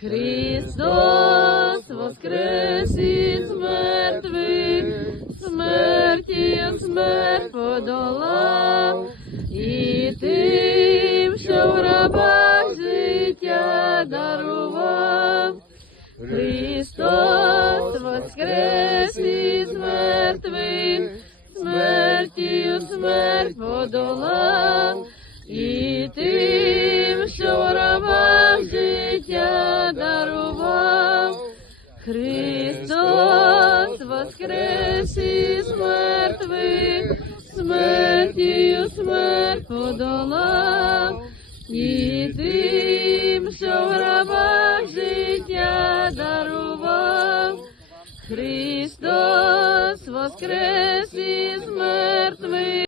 Христос воскрес із мертвих, смертію смерть подолав, і тим, що в гробах життя дарував. Христос воскрес із мертвих, смертію смерть подолав, Христос воскрес із мертвих, смертію смерть подолав, і тим, що в гробах життя дарував. Христос воскрес із мертвих,